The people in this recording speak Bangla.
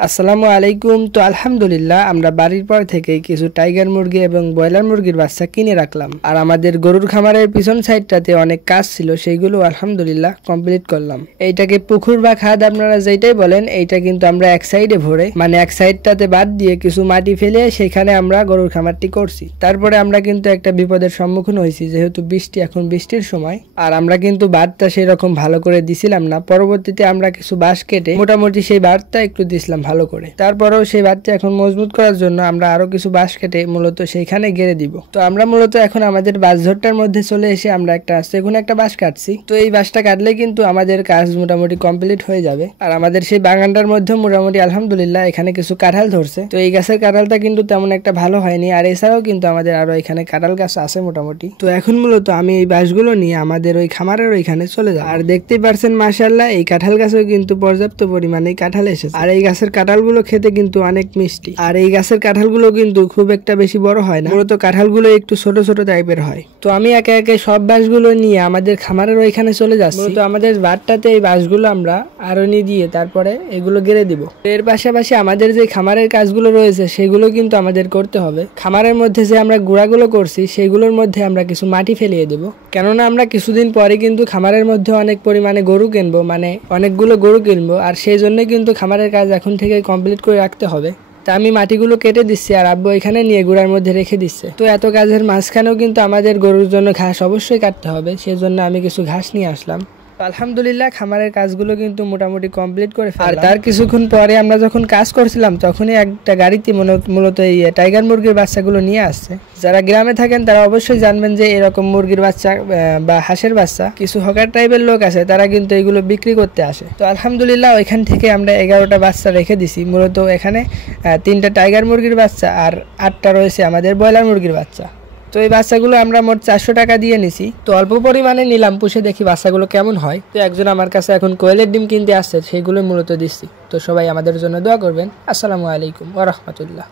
আসসালামু আলাইকুম। তো আলহামদুলিল্লাহ আমরা বাড়ির পর থেকেই কিছু টাইগার মুরগি এবং ব্রয়লার মুরগির বাচ্চা কিনে রাখলাম। আর আমাদের গরুর খামারের পিছন সাইডটাতে অনেক কাজ ছিল, সেইগুলো আলহামদুলিল্লাহ কমপ্লিট করলাম। এইটাকে পুকুর বা খাদ আপনারা যেটাই বলেন, এইটা কিন্তু আমরা এক সাইডে ভরে মানে এক সাইডটাতে বাদ দিয়ে কিছু মাটি ফেলে সেখানে আমরা গরুর খামারটি করছি। তারপরে আমরা কিন্তু একটা বিপদের সম্মুখীন হয়েছি, যেহেতু বৃষ্টি, এখন বৃষ্টির সময়, আর আমরা কিন্তু বাঁধটা সেরকম ভালো করে দিছিলাম না। পরবর্তীতে আমরা কিছু বাঁশ কেটে মোটামুটি সেই বাঁধটা একটু দিছিলাম ভালো করে। তারপরেও সেই বাঁধটা এখন মজবুত করার জন্য আমরা আরো কিছু বাঁশ কেটে মূলত সেইখানে গেড়ে দিব। তো আমরা মূলত এখন আমাদের বাঁশঝোরটার মধ্যে চলে এসে আমরা একটা সেগুন একটা বাঁশ কাটছি। তো এই বাঁশটা কাটলে কিন্তু আমাদের কাজ মোটামুটি কমপ্লিট হয়ে যাবে। আর আমাদের সেই বাগানটার মধ্যে মোটামুটি আলহামদুলিল্লাহ এখানে কিছু কাঁঠাল ধরছে। তো এই গাছের কাঁঠালটা কিন্তু তেমন একটা ভালো হয়নি, আর এছাড়াও কিন্তু আমাদের আরো এখানে কাঁঠাল গাছ আছে মোটামুটি। তো এখন মূলত আমি এই বাঁশগুলো নিয়ে আমাদের ওই খামারের ওইখানে চলে যাব। আর দেখতেই পারছেন মাশাআল্লাহ এই কাঁঠাল গাছেও কিন্তু পর্যাপ্ত পরিমাণে কাঁঠাল এসেছে। আর এই গাছের কাঁঠালগুলো খেতে কিন্তু অনেক মিষ্টি। আর এই গাছের কাঁঠালগুলো কিন্তু খুব একটা বেশি বড় হয় না, মূলত কাঁঠালগুলো একটু ছোট ছোট টাইপের হয়। তো আমি একে একে সব বাঁশগুলো নিয়ে আমাদের খামারের ওইখানে চলে যাচ্ছি। তো আমাদের বাঁধটাতে এই বাঁশগুলো আমরা আরনি দিয়ে তারপরে এগুলো গেড়ে দিব। এর পাশাপাশি আমাদের যে খামারের কাজগুলো রয়েছে সেগুলো কিন্তু আমাদের করতে হবে। খামারের মধ্যে যে আমরা গুঁড়াগুলো করছি সেগুলোর মধ্যে আমরা কিছু মাটি ফেলিয়ে দেব, কেননা আমরা কিছুদিন পরে কিন্তু খামারের মধ্যে অনেক পরিমাণে গরু কিনবো, মানে অনেকগুলো গরু কিনবো। আর সেই জন্য কিন্তু খামারের কাজ এখন থেকে কমপ্লিট করে রাখতে হবে। তা আমি মাটিগুলো কেটে দিচ্ছি আর আব্বু এখানে নিয়ে গুঁড়ার মধ্যে রেখে দিচ্ছে। তো এত কাজের মাঝখানেও কিন্তু আমাদের গরুর জন্য ঘাস অবশ্যই কাটতে হবে, সেজন্য আমি কিছু ঘাস নিয়ে আসলাম। আলহামদুলিল্লাহ খামারের কাজগুলো কিন্তু মোটামুটি কমপ্লিট করে ফেললাম। আর তার কিছুক্ষণ পরে আমরা যখন কাজ করছিলাম তখনই একটা গাড়িতে মূলত এই টাইগার মুরগির বাচ্চাগুলো নিয়ে আসছে। যারা গ্রামে থাকেন তারা অবশ্যই জানবেন যে এরকম মুরগির বাচ্চা বা হাঁসের বাচ্চা কিছু হকার টাইপের লোক আছে, তারা কিন্তু এগুলো বিক্রি করতে আসে। তো আলহামদুলিল্লাহ ওইখান থেকে আমরা 11টা বাচ্চা রেখে দিছি। মূলত এখানে 3টা টাইগার মুরগির বাচ্চা আর 8টা রয়েছে আমাদের ব্রয়লার মুরগির বাচ্চা। তো এই বাচ্চাগুলো আমরা মোট 400 টাকা দিয়ে নিছি। তো অল্প পরিমাণে নিলাম, পুষে দেখি বাচ্চাগুলো কেমন হয়। তো একজন আমার কাছে এখন কোয়েলের ডিম কিনতে আসছে, সেইগুলো মূলত দিচ্ছি। তো সবাই আমাদের জন্য দোয়া করবেন। আসসালামু আলাইকুম ওয়া রাহমাতুল্লাহ।